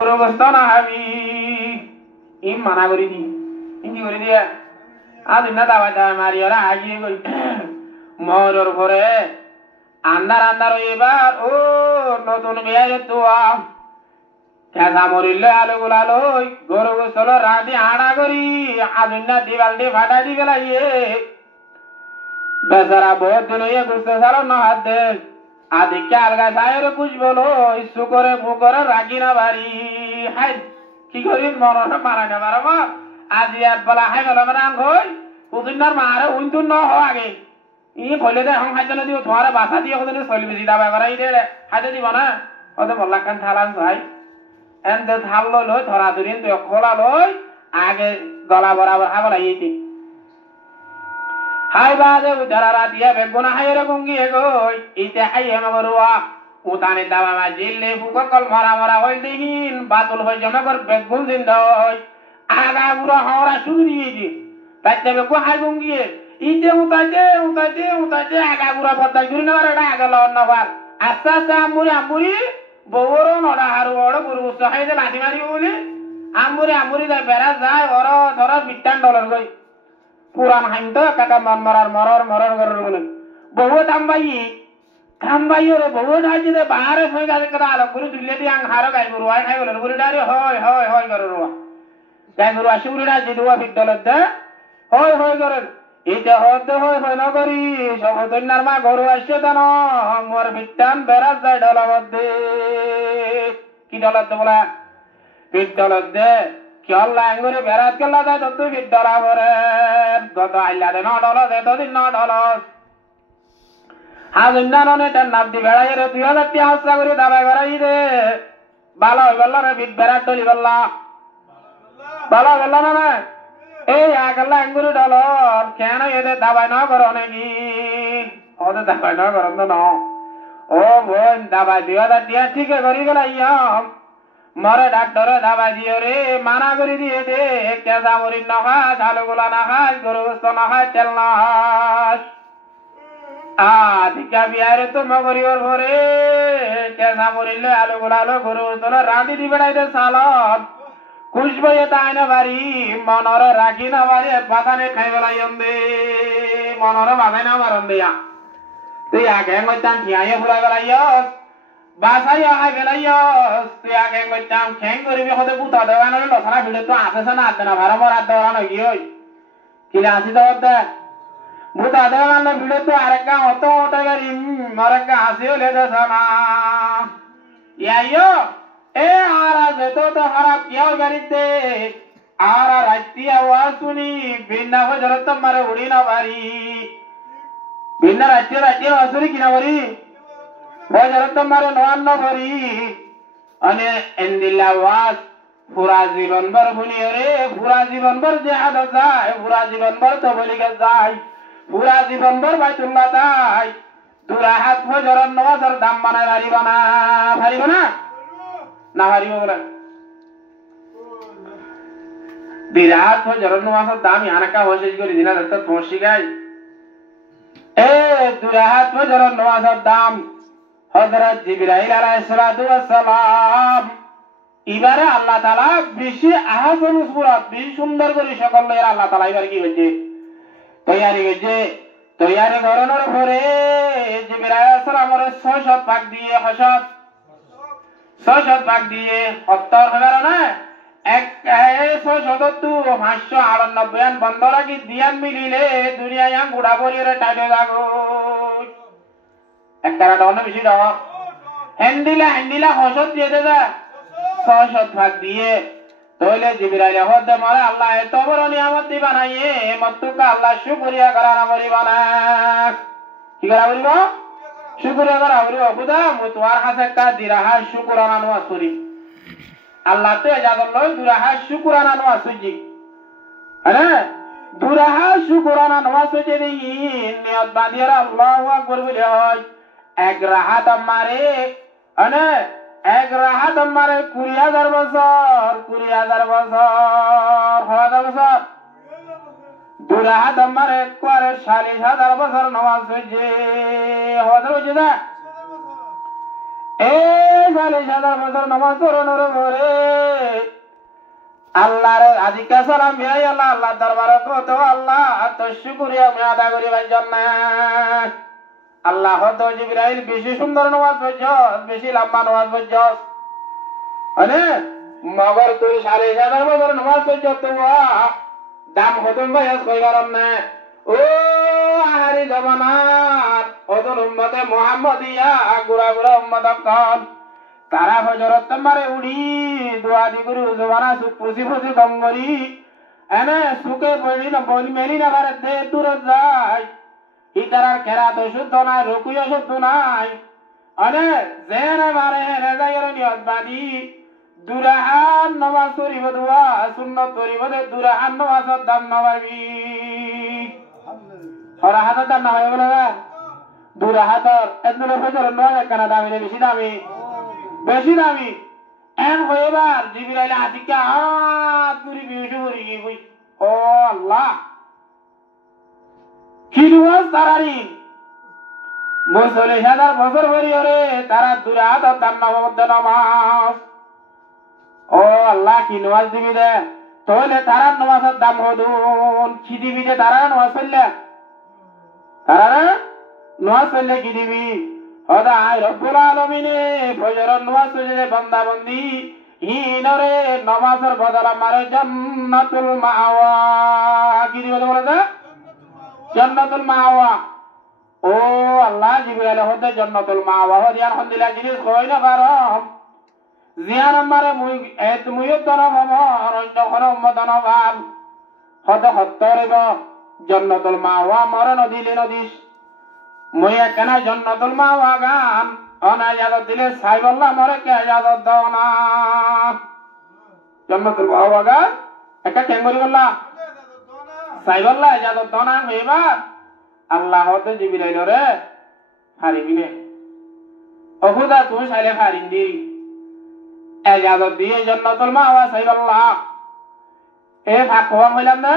অবস্থা না হাবি ইম মানা করি দি কি করে দিয়া আজ না দাওয়া দাওয়া মারি ওরা আগিয়ে গই মরর পরে আন্দার আন্দার এবার ও নতুন বিয়ে তোয়া খেসা মরিলে আলো গুলালই গরু গোসল রাঁধি আড়া করি আজুন্না দিবালটি ফাটা দি গেলাইয়ে বেচারা বহুত দিন হইয়ে গুছতে চালো না হাত দে আদিকে আলগা সাহের কুছ বলো ইস্যু করে মু করে রাখি না বাড়ি হাই কি করি মরণ মারা না পারব আজি এক বেলা হাই বেলা মানে আং হই পুতুনার মারে উইন্টু ন হ আগে ই কইলে দে হং হাইতে দিও তোমার বাসা দিয়ে কত চলি বেশি দাবা করাই দে হাইতে দিব না ওদের বল্লা খান থালান চাই এনতে থাল লই ধরা ধরি তুই খোলা লই আগে গলা বরাবর হাবলা ইতি হাই বাদে উদারা রাতিয়া বেগুনা হাইরে গঙ্গি গই ইতে হাইয়ে মগরুয়া উতানে দাবা মা জিল্লে ফুকল মরা মরা হই দিহিন বাতুল হই জমা কর বেগুন দিন দই আগা বুড়া হওরা শুরি দি তাইতে বেগু হাই গঙ্গি ইতে উতাইতে আগা বুড়া পদ্মা শুরি না রে আগা লন না বার আস্তে আস্তে আমুরি বউরো নডা হারু ওড় গুরু সহাইতে লাঠি মারি বলি আমুরি দা বেড়া যায় ওর ধর $50 গই পুরান হাইতো কাকা মরার গরর বলে বহু থামবাই রে বহু ঢাজি দে বাহারে হই গাছে করা আলো গুরু দিলে দি আং হারো গাই গুরু আই খাই বলে গুরু ডারি হয় গরর গাই গুরু আসি গুরু ডাজি দুয়া $50 দে হয় গরর ইতে হতে হয় না করি সব দন্যার মা গরু আসছে দেন মোর বিটান বেড়া যায় ডলা মধ্যে কি ডলার দে বলা $50 দে কেল লাঙ্গুরে বেড়াত কেলা যায় তো $50 ভরে গত আইলা দে $9 দে তো দিন $9 হাজুন্না ননে তার নাবদি বেড়াই রে 2000 টি হাসলা করে দাবাই বেড়াই দে ভালো হইল রে বিট বেড়াত তলি বললা ভালো হইল না এই আগলা আঙ্গুরি ডলর কেন এদের দাবাই না করো নাকি ওদের দাবাই না করো না ও বোন দাবাই 2000 টিয়া ঠিক করি গেল ইয়াম মরে ডাক্তারে দাবাই দিও রে মানা করে দিয়ে দে কেঁচা মরিচ না খাস আলু গোলা না খাস গরু গোস্ত না খাস তেল না খাস আধিকা বিয়ারে তো মগরিওর ভরে কেঁচা মরিলে আলু গোলা আলো গরু গোস্ত রাঁধি দি বেড়াই দে সালত খুশবয়ে তাই না বাড়ি মনরে রাখি না বাড়ি পাতানে খাই বেলাইন দে মনরে বাঁধাই না মারন দিয়া তুই আগে মইতাম ঠিয়াইয়ে ফুলাই বেলাইয়স বাসাইয়া খাই বেলাইয়স তুই আগে মইতাম খেং করিবি হতে বুতা দেওয়া নলে লছনা ভিড়ে তো আসেছে না আদে না ভাড়া মরার দেওয়া নয় কি হই কিলে আসি তো দে বুতা দেওয়া নলে ভিড়ে তো আরেক হতো ওটা গাড়ি আরেক হাসি হলে দেশ না ইয়াইয়ো এ আরা যেত তো খারাপ কিয়াও গাড়িতে আরা রাত্রি আওয়াজ শুনি বিন্না হজরত তোমারে উড়ি না পারি বিন্না রাত্রি আওয়াজ শুনি কিনা পারি হজরত তোমারে নোয়ান না পারি અને એન્દિલા વાસ પૂરા જીવન ભર ભૂલી રે પૂરા જીવન ભર જે આદ જાય પૂરા જીવન ભર તો ભૂલી જાય પૂરા જીવન ભર বাইতুল্লাহ তাই দুরা হাত হজরত নওয়াজের দাম বানাই ভারিব না না হারিব বলে বিরাট হজরত নওয়াজের দাম ইয়ানাকা হইছে করি দিনা দত্ত পৌঁছি গাই এ দুরাহাত হজরত নওয়াজের দাম হযরত জিবরাইল আলাইহিস সালাতু ওয়াস সালাম এবারে আল্লাহ তাআলা বেশি আহসান সুরাত বেশি সুন্দর করে সকল এর আল্লাহ তাআলা এবারে কি হইছে তৈয়ারি করানোর পরে জিবরাইল আলাইহিস সালামের 600 ভাগ দিয়ে 600 ভাগ দিয়ে 70 হাজার না এক 598 বন্দরা কি দিয়ান মিলিলে দুনিয়ায় আং গুড়া পরিরে টাইটে লাগো একটা ডাউনে বেশি দাও হ্যান্ডিলা হসত দিয়ে দে 600 ভাগ দিয়ে তইলে জিবরাইল হতে মারে আল্লাহ এত বড় নিয়ামত দি বানাইয়ে মত্তুকা আল্লাহ শুকরিয়া করা না মরিবা না কি করা বলিব শুকরিয়া করা বলিব খুদা মুতওয়ার কাছে একটা দিরাহা শুকরানা নওয়াজ করি আল্লাহ তো এজাদল লই দুরাহা শুকরানা নওয়াজ সুজি আরে দুরাহা শুকরানা নওয়াজ সুজি দি নিয়ত বাঁধিয়া আল্লাহু আকবার বলি হয় এক রাহাত আমারে আনে এক রাহাত আমারে 20000 বছর 20000 বছর দুরাহাত আমারে করে 40000 বছর নওয়াজ সুজি হযরত বুঝা এ 40000 বছর নমাজ পড়ানোর পরে আল্লাহর আদিকা সালাম ভাই আল্লাহ আল্লাহ দরবারে কত আল্লাহ তো শুকরিয়া আমি আদা করি ভাই জন্য আল্লাহ হদ জিবরাইল বেশি সুন্দর নামাজ পড়ছস বেশি লম্বা নামাজ পড়ছস মানে মগর তুই 7,500 বছর নামাজ পড়ছস তো দাম হতম ভাই কইবার না ও আহারি জমানার ওদন উম্মতে মুহাম্মদিয়া গুরা গুরা উম্মত কল তারা হজরত তোমারে উড়ি দোয়া দি গুরু জবানা সুখ পুষি পুষি দমরি এনে সুখে বলি না বলি মেলি না পারে দে দূর যায় ইতারার খেরা তো শুদ্ধ নাই রকুইও শুদ্ধ নাই আরে জেনে মারে হেরে যাইয়ের নিয়ত বাদি দুরাহান নমাজ তরিব দোয়া সুন্নত তরিব দে দুরাহান নমাজত দাম নবাবি ওরা হাতের দাম না হয় বলে না দুরাহাতর এদুরে ফজর নয় কেন দামি বেশি দামি বেশি দামি এন হইবার জিবরাইল আতিকে হাত পুরি বিউটি করি কই ও আল্লাহ কিলুয়াস তারারি 40,000 বছর হরি ওরে তারা দুরাত দান্নাবদ্ধ নামাজ ও আল্লাহ কিলুয়াস দিবি দে তাহলে তারার নামাজের দাম হদুন কি দিবি দে তারা নামাজ পড়লে তারা নামাজ পড়লে কি দিবি ওদা আয় রব্বুল আলামিনে ফজরের নামাজ পড়ে বান্দা বান্দি হিনরে নামাজের বদলা মারে জান্নাতুল মাওয়া কি দিবে বলে দা জান্নাতুল মাওয়া ও আল্লাহ জিবরাইল হতে জান্নাতুল মাওয়া হদিয়ার হন্দিলা জিনিস কই না পারম জিয়ান আমারে মুই তরম আমার অন্য কোন উম্মতন ভাল হতে হত্তরিব জান্নাতুল মাওয়া মরণ দিলে নদিস মই কেন জান্নাতুল মাওয়া গান অনা ইয়াদত দিলে সাইবল্লাহ মরে কে ইয়াদত দাও না জান্নাতুল মাওয়া গান একটা কেন বলি বললা সাইবল্লাহ ইয়াদত দাও না হইবা আল্লাহ হতে জিবরাইল রে হারিবিনে ওহুদা তুই সাইলে হারিন্দি ইয়াদত দিয়ে জান্নাতুল মাওয়া সাইবল্লাহ এ ভাগ হওয়া হইলাম না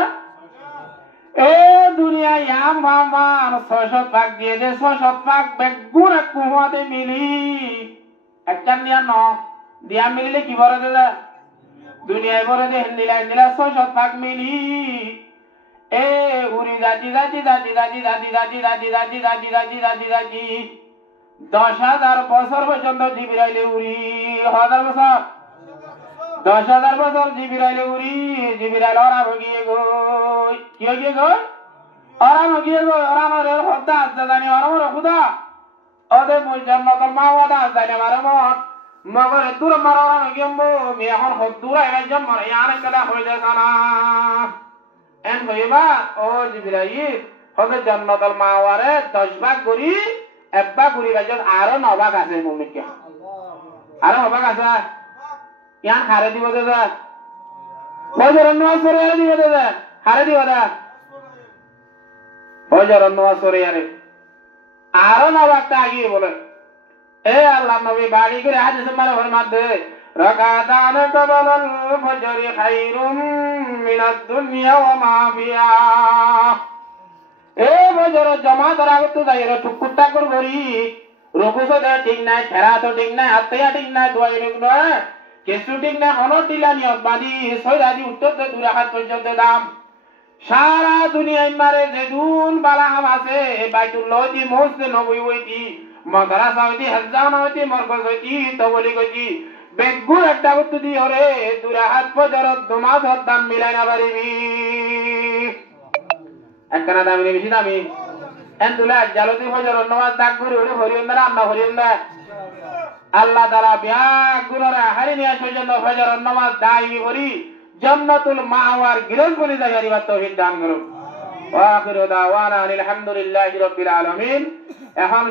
এ দুনিয়া ইয়াম ভামান 600 ভাগ দিয়ে দে 600 ভাগ বেগুন কুমাতে মিলি একটা দিয়া ন দিয়া মিলিলে কি বড় দে দুনিয়ায় বড় দে হিন্দিলাই দিলা 600 ভাগ মিলি এ উড়ি যাতি যাতি যাতি যাতি যাতি যাতি যাতি যাতি যাতি যাতি যাতি যাতি 10,000 বছর পর্যন্ত জিবরাইলে উড়ি 1000 বছর 10,000 বছর জিবরাইলে উড়ি জিবরাইল ওরা ভগিয়ে গই কি হয়ে গই ওরা ভগিয়ে গই ওরা মরে হদা জানি ওরা মরে খুদা ওদে মুই জান্নাতুল মাওয়াদা জানি মারে মত মগর দূর মারা ওরা গেমবো মি এখন হদুরা একজন মরে ইয়ানে কদা হই দেখানা এন হইবা ও জিবরাইল হদে জান্নাতুল মাওয়ারে 10 ভাগ করি এক ভাগ করি বাজন আরো 9 ভাগ আছে মুমিনকে আরো 9 ভাগ আছে ইয়ান হারে দিব দে দা ফজর নামাজ পড়ে দিব দে দা হারে দিব দা ফজর নামাজ পড়ে আরে আরো না বাক্তা আগিয়ে বলে এ আল্লাহ নবী বাড়ি করে হাদিস মারে ফরমাত দে রাকাতান কাবালাল ফজরি খায়রুম মিনাদ দুনিয়া ওয়া মা ফিহা এ ফজর জামাত রাগত যাইরে টুকুটা কর গরি রুকুসো দে ঠিক নাই ফেরা তো ঠিক নাই হাতয়া ঠিক নাই দোয়াই না কিছু ঠিক না অনটিলা নিয়ত বাদি ছয়রাদি উত্তর দে দুরাহাত পর্যন্ত দাম সারা দুনিয়ায় মারে যে দুন বালাহাম আছে বাইতুল্লাহ দি মসজিদ নবী হইতি মাদ্রাসা হইতি হাজান হইতি মরকজ হইতি তবলি কইতি বেগুর একটা উত্তর দি ওরে দুরাহাত পর্যন্ত দুমাস দাম মিলাই না পারিবি একখানা দামি বেশি দামি এন তুলা জালতি ফজর নামাজ দাগ করে ওরে হরিয়ন না আল্লাহ হরিয়ন না আল্লাহ তাআলা বিয়াক গুনারা হারিনিয়া পর্যন্ত ফজর নামাজ দাইমি করি জান্নাতুল মাওয়ার গিরন করে যাইয়ারিবা তৌহিদ দান করুন ওয়া আখিরু দাওয়ানা আলহামদুলিল্লাহি রাব্বিল আলামিন এখন